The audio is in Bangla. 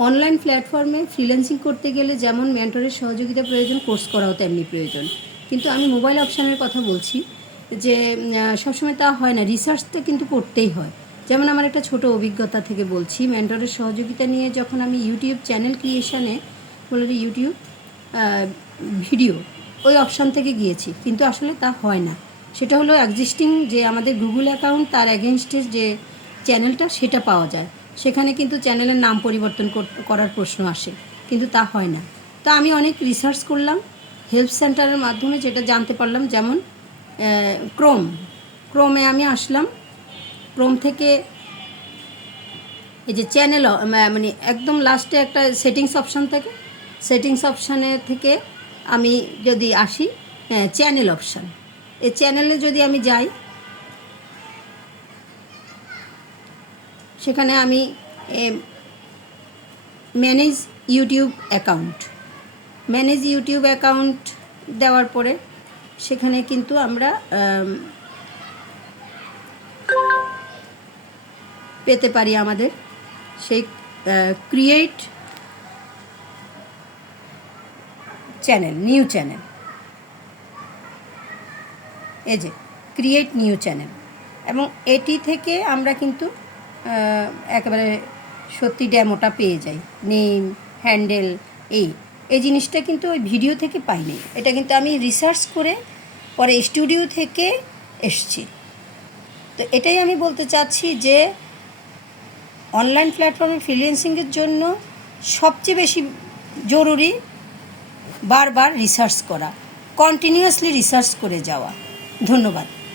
অনলাইন প্ল্যাটফর্মে ফ্রিল্যান্সিং করতে গেলে যেমন মেন্টরের সহযোগিতা প্রয়োজন, কোর্স করাও তেমনি প্রয়োজন। কিন্তু আমি মোবাইল অপশানের কথা বলছি যে সবসময় তা হয় না, রিসার্চটা কিন্তু করতেই হয়। যেমন আমার একটা ছোট অভিজ্ঞতা থেকে বলছি, মেন্টরের সহযোগিতা নিয়ে যখন আমি ইউটিউব চ্যানেল ক্রিয়েশনে বলে ইউটিউব ভিডিও ওই অপশান থেকে গিয়েছি, কিন্তু আসলে তা হয় না। সেটা হলো এক্সিস্টিং যে আমাদের গুগল অ্যাকাউন্ট, তার এগেনস্টে যে চ্যানেলটা সেটা পাওয়া যায়, সেখানে কিন্তু চ্যানেলের নাম পরিবর্তন করার প্রশ্ন আসে, কিন্তু তা হয় না। তো আমি অনেক রিসার্চ করলাম হেল্প সেন্টারের মাধ্যমে, যেটা জানতে পারলাম। যেমন ক্রোমে আমি আসলাম, ক্রোম থেকে এই যে চ্যানেল মানে একদম লাস্টে একটা সেটিংস অপশান থাকে, সেটিংস অপশানে থেকে আমি যদি আসি চ্যানেল অপশান, এই চ্যানেলে যদি আমি যাই, সেখানে আমি ম্যানেজ ইউটিউব অ্যাকাউন্ট দেওয়ার পরে সেখানে কিন্তু আমরা পেতে পারি আমাদের সেই ক্রিয়েট চ্যানেল, নিউ চ্যানেল, এই যে ক্রিয়েট নিউ চ্যানেল। এবং এটি থেকে আমরা কিন্তু একেবারে সত্যি ডেমোটা পেয়ে যাই, নেম, হ্যান্ডেল, এই জিনিসটা কিন্তু ওই ভিডিও থেকে পাইনি, এটা কিন্তু আমি রিসার্চ করে পরে স্টুডিও থেকে এসছি। তো এটাই আমি বলতে চাচ্ছি যে অনলাইন প্ল্যাটফর্মে ফ্রিল্যান্সিংয়ের জন্য সবচেয়ে বেশি জরুরি বারবার রিসার্চ করা, কন্টিনিউয়াসলি রিসার্চ করে যাওয়া। ধন্যবাদ।